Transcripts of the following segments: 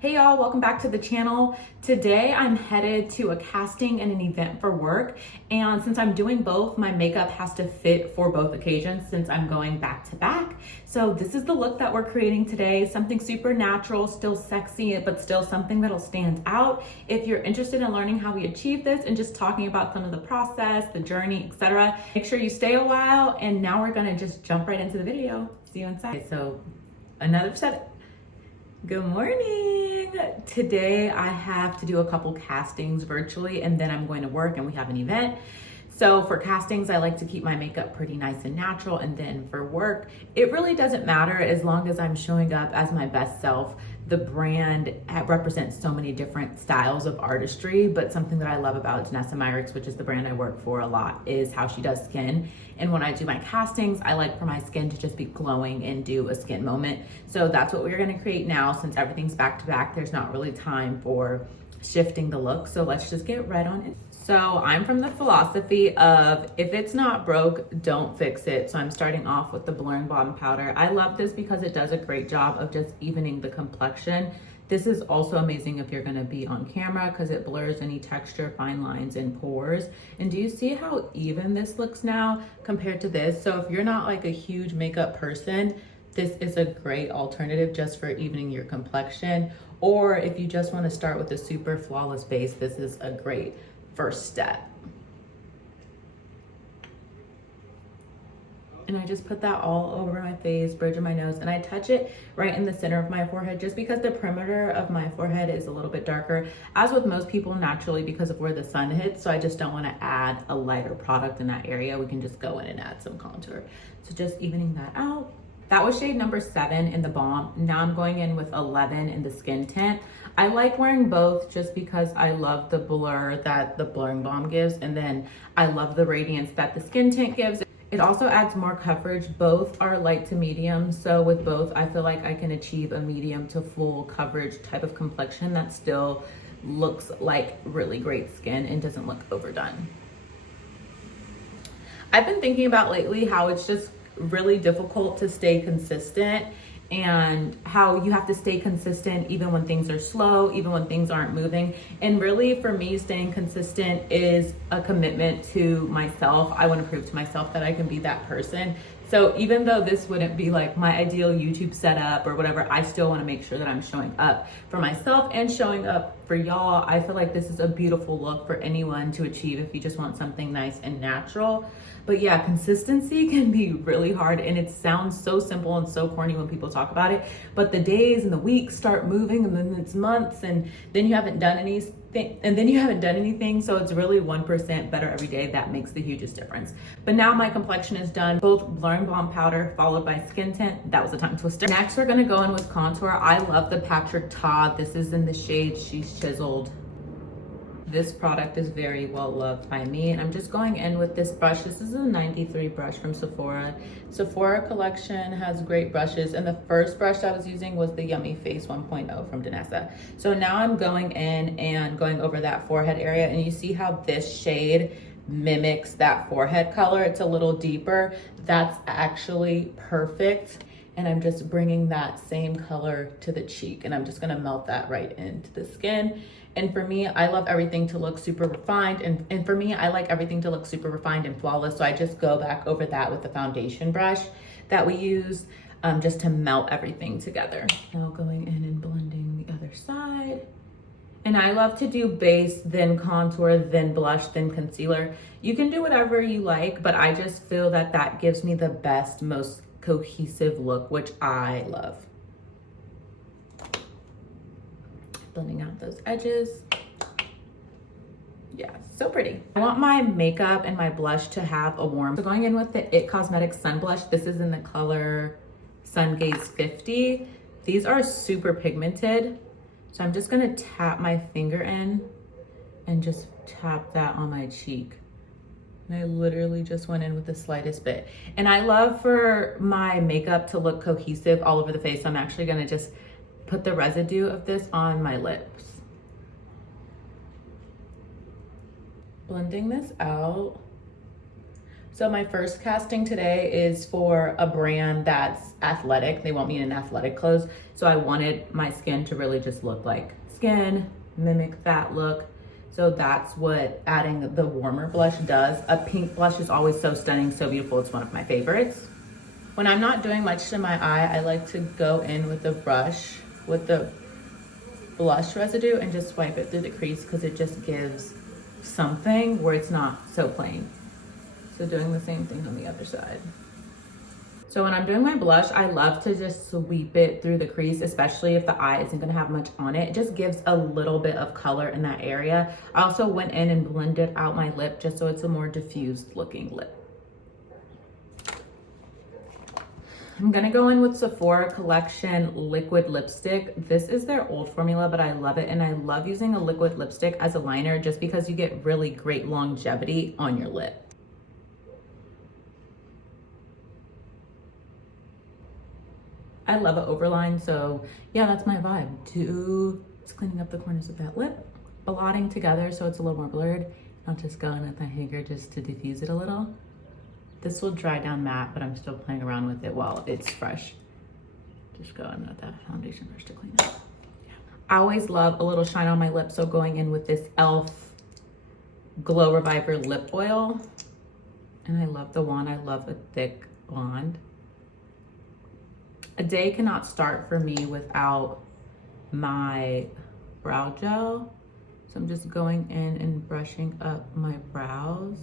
Hey y'all, welcome back to the channel. Today I'm headed to a casting and an event for work. And since I'm doing both, my makeup has to fit for both occasions since I'm going back to back. So this is the look that we're creating today. Something super natural, still sexy, but still something that'll stand out. If you're interested in learning how we achieve this and just talking about some of the process, the journey, etc., make sure you stay a while. And now we're gonna just jump right into the video. See you inside. So another set. Good morning. Today I have to do a couple castings virtually and then I'm going to work and we have an event. So for castings, I like to keep my makeup pretty nice and natural, and then for work, it really doesn't matter as long as I'm showing up as my best self. The brand represents so many different styles of artistry, but something that I love about Janessa Myrick's, which is the brand I work for a lot, is how she does skin. And when I do my castings, I like for my skin to just be glowing and do a skin moment. So that's what we're gonna create now. Since everything's back to back, there's not really time for shifting the look. So let's just get right on it. So I'm from the philosophy of if it's not broke, don't fix it. So I'm starting off with the blurring blonde powder. I love this because it does a great job of just evening the complexion. This is also amazing if you're gonna be on camera because it blurs any texture, fine lines, and pores. And do you see how even this looks now compared to this? So if you're not like a huge makeup person, this is a great alternative just for evening your complexion. Or if you just wanna start with a super flawless base, this is a great first step. And I just put that all over my face, bridge of my nose, and I touch it right in the center of my forehead just because the perimeter of my forehead is a little bit darker, as with most people naturally because of where the sun hits. So I just don't want to add a lighter product in that area. We can just go in and add some contour. So just evening that out. That was shade number 7 in the balm. Now I'm going in with 11 in the skin tint. I like wearing both just because I love the blur that the blurring balm gives, and then I love the radiance that the skin tint gives. It also adds more coverage. Both are light to medium, so with both I feel like I can achieve a medium to full coverage type of complexion that still looks like really great skin and doesn't look overdone. I've been thinking about lately how it's just really difficult to stay consistent, and how you have to stay consistent even when things are slow, even when things aren't moving. And really for me, staying consistent is a commitment to myself. I want to prove to myself that I can be that person. So even though this wouldn't be like my ideal YouTube setup or whatever, I still want to make sure that I'm showing up for myself and showing up for y'all. I feel like this is a beautiful look for anyone to achieve if you just want something nice and natural. But yeah, consistency can be really hard, and it sounds so simple and so corny when people talk about it, but the days and the weeks start moving, and then it's months, and then you haven't done anything, so it's really 1% better every day. That makes the hugest difference. But now my complexion is done, both blurring blonde powder followed by skin tint. That was a tongue twister. Next, we're gonna go in with contour. I love the Patrick Todd. This is in the shade She's Chiseled. This product is very well loved by me, and I'm just going in with this brush. This is a 93 brush from Sephora. Sephora collection has great brushes, and the first brush I was using was the Yummy Face 1.0 from Janessa. So now I'm going in and going over that forehead area, and you see how this shade mimics that forehead color. It's a little deeper. That's actually perfect. And I'm just bringing that same color to the cheek, and I'm just gonna melt that right into the skin. And for me, I love everything to look super refined. And for me, I like everything to look super refined and flawless. So I just go back over that with the foundation brush that we use just to melt everything together. Now going in and blending the other side. And I love to do base, then contour, then blush, then concealer. You can do whatever you like, but I just feel that that gives me the best, most cohesive look, which I love. Blending out those edges. Yeah, so pretty. I want my makeup and my blush to have a warm. So going in with the IT Cosmetics Sun Blush. This is in the color Sun Gaze 50. These are super pigmented. So I'm just gonna tap my finger in and just tap that on my cheek. And I literally just went in with the slightest bit. And I love for my makeup to look cohesive all over the face. So I'm actually gonna just put the residue of this on my lips. Blending this out. So my first casting today is for a brand that's athletic. They want me in athletic clothes. So I wanted my skin to really just look like skin, mimic that look. So that's what adding the warmer blush does. A pink blush is always so stunning, so beautiful. It's one of my favorites. When I'm not doing much to my eye, I like to go in with a brush with the blush residue and just swipe it through the crease because it just gives something where it's not so plain. So doing the same thing on the other side. So when I'm doing my blush, I love to just sweep it through the crease, especially if the eye isn't gonna have much on it. It just gives a little bit of color in that area. I also went in and blended out my lip just so it's a more diffused looking lip. I'm gonna go in with Sephora Collection liquid lipstick. This is their old formula, but I love it. And I love using a liquid lipstick as a liner just because you get really great longevity on your lip. I love an overline, so yeah, that's my vibe. Just cleaning up the corners of that lip, blotting together so it's a little more blurred. I'll just go in with my finger just to diffuse it a little. This will dry down matte, but I'm still playing around with it while it's fresh. Just go in with that foundation brush to clean up. Yeah. I always love a little shine on my lips, so going in with this e.l.f. Glow Reviver lip oil. And I love the wand, I love a thick wand. A day cannot start for me without my brow gel. So I'm just going in and brushing up my brows.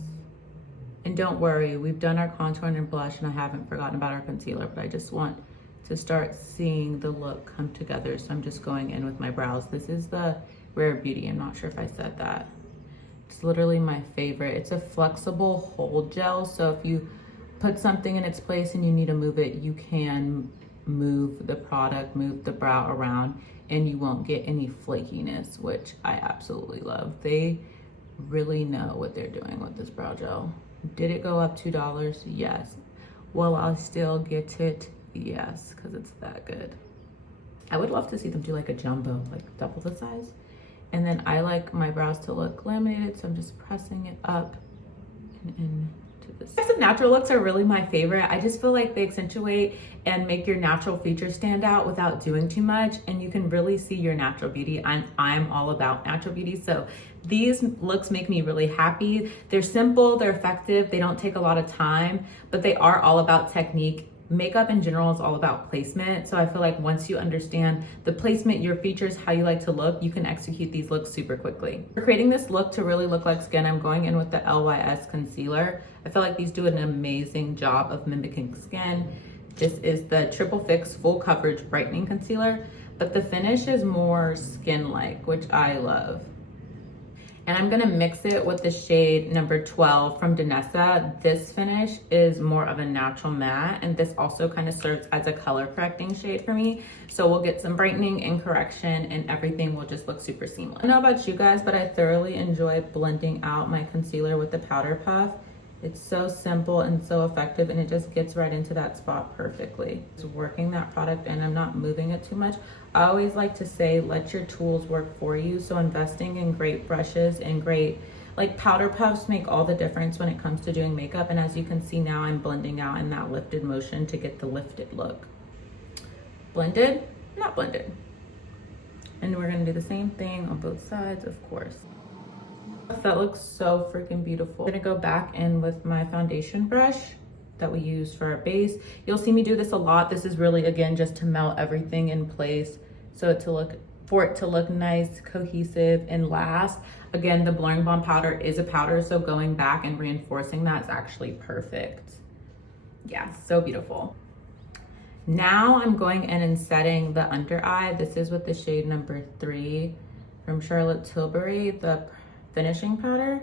And don't worry, we've done our contour and blush and I haven't forgotten about our concealer, but I just want to start seeing the look come together. So I'm just going in with my brows. This is the Rare Beauty. I'm not sure if I said that. It's literally my favorite. It's a flexible hold gel. So if you put something in its place and you need to move it, you can move the product, move the brow around, and you won't get any flakiness, which I absolutely love. They really know what they're doing with this brow gel. Did it go up $2? Yes. Will I still get it? Yes, because it's that good. I would love to see them do like a jumbo, like double the size. And then I like my brows to look laminated, so I'm just pressing it up and in. Types of natural looks are really my favorite. I just feel like they accentuate and make your natural features stand out without doing too much, and you can really see your natural beauty. I'm all about natural beauty, so these looks make me really happy. They're simple, they're effective, they don't take a lot of time, but they are all about technique. Makeup in general is all about placement, so I feel like once you understand the placement, your features, how you like to look, you can execute these looks super quickly. For creating this look to really look like skin, I'm going in with the LYS concealer. I feel like these do an amazing job of mimicking skin. This is the Triple Fix Full Coverage Brightening Concealer, but the finish is more skin-like, which I love. And I'm gonna mix it with the shade number 12 from Danessa. This finish is more of a natural matte, and this also kind of serves as a color correcting shade for me. So we'll get some brightening and correction, and everything will just look super seamless. I don't know about you guys, but I thoroughly enjoy blending out my concealer with the powder puff. It's so simple and so effective, and it just gets right into that spot perfectly. Just working that product in, I'm not moving it too much. I always like to say, let your tools work for you. So investing in great brushes and great like powder puffs make all the difference when it comes to doing makeup. And as you can see now, I'm blending out in that lifted motion to get the lifted look. Blended, not blended. And we're gonna do the same thing on both sides, of course. That looks so freaking beautiful. I'm gonna go back in with my foundation brush that we use for our base. You'll see me do this a lot. This is really, again, just to melt everything in place for it to look nice, cohesive, and last. Again, the Blurring Balm powder is a powder, so going back and reinforcing that is actually perfect. Yeah, so beautiful. Now I'm going in and setting the under eye. This is with the shade number 3 from Charlotte Tilbury, the finishing powder.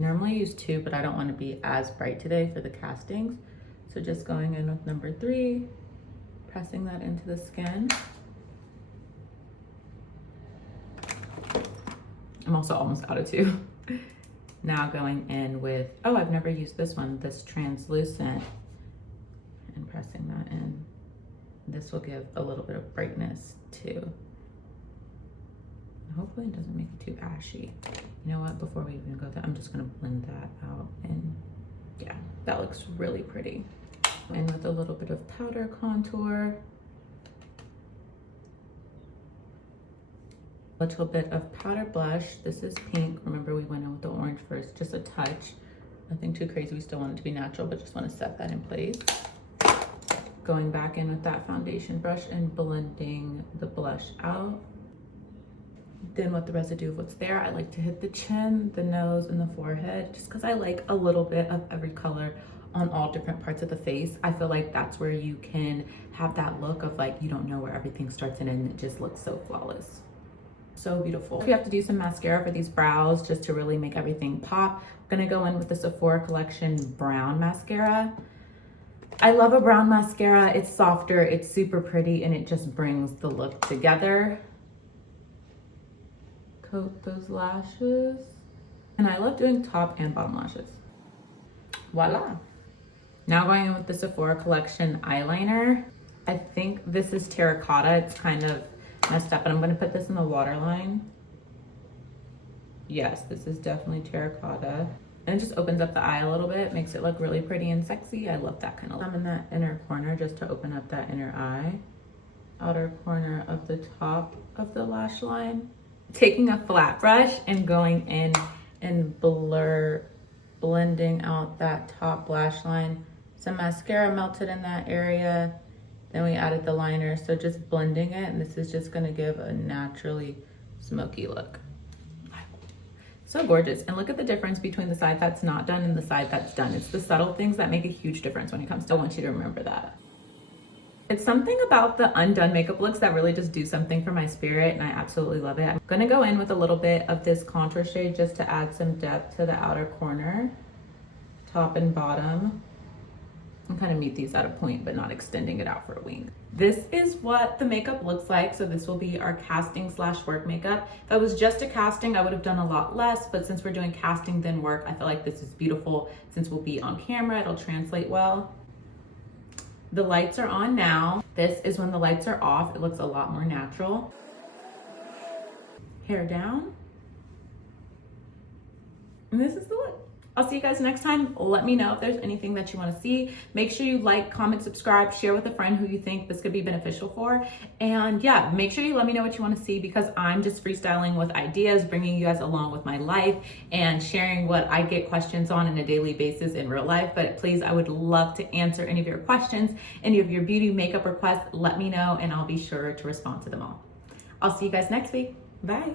Normally use 2, but I don't want to be as bright today for the castings. So just going in with number 3, pressing that into the skin. I'm also almost out of 2. Now going in with, oh, I've never used this one, this translucent, and pressing that in. This will give a little bit of brightness too. Hopefully it doesn't make it too ashy. You know what, before we even go there, I'm just gonna blend that out. And Yeah, that looks really pretty. And with a little bit of powder contour. A little bit of powder blush. This is pink. Remember, we went in with the orange first, just a touch. Nothing too crazy. We still want it to be natural, but just want to set that in place. Going back in with that foundation brush and blending the blush out. Then with the residue of what's there, I like to hit the chin, the nose, and the forehead, just because I like a little bit of every color on all different parts of the face. I feel like that's where you can have that look of like, you don't know where everything starts and it just looks so flawless. So beautiful. We have to do some mascara for these brows just to really make everything pop. I'm gonna go in with the Sephora Collection brown mascara. I love a brown mascara. It's softer, it's super pretty, and it just brings the look together. Coat those lashes. And I love doing top and bottom lashes. Voila. Now going in with the Sephora Collection eyeliner. I think this is terracotta. It's kind of messed up, and I'm gonna put this in the waterline. Yes, this is definitely terracotta. And it just opens up the eye a little bit, makes it look really pretty and sexy. I love that kind of look. I'm in that inner corner just to open up that inner eye. Outer corner of the top of the lash line. Taking a flat brush and going in and blending out that top lash line. Some mascara melted in that area. Then we added the liner, so just blending it, and this is just gonna give a naturally smoky look. So gorgeous. And look at the difference between the side that's not done and the side that's done. It's the subtle things that make a huge difference when it comes to, I want you to remember that. It's something about the undone makeup looks that really just do something for my spirit, and I absolutely love it. I'm gonna go in with a little bit of this contour shade just to add some depth to the outer corner, top and bottom. And kind of meet these at a point, but not extending it out for a wing. This is what the makeup looks like. So this will be our casting / work makeup. If I was just a casting, I would have done a lot less, but since we're doing casting then work, I feel like this is beautiful. Since we'll be on camera, it'll translate well. The lights are on now. This is when the lights are off. It looks a lot more natural. Hair down. And this is the look. I'll see you guys next time. Let me know if there's anything that you want to see. Make sure you like, comment, subscribe, share with a friend who you think this could be beneficial for. And yeah, make sure you let me know what you want to see, because I'm just freestyling with ideas, bringing you guys along with my life and sharing what I get questions on a daily basis in real life. But please, I would love to answer any of your questions, any of your beauty makeup requests. Let me know and I'll be sure to respond to them all. I'll see you guys next week. Bye.